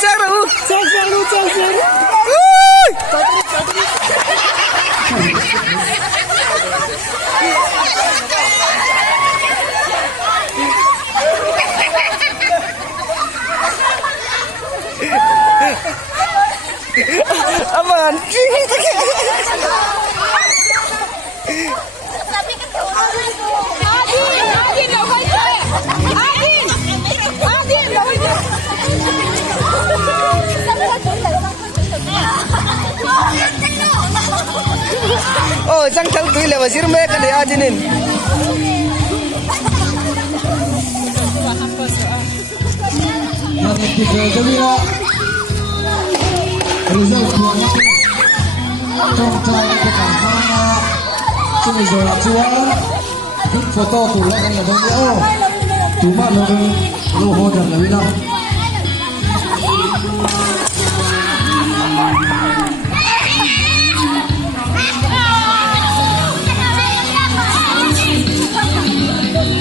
Trang rồi. Trang rồi. Aman. Oh, sang thang tui le wazir me kan ya jinin. Nanti kita jadi result kuangnya trong trai cái cả hai chung rồi chúa thích photo tủ lại anh là bao nhiêu tủ mà nó lô hồ được là bao nhiêu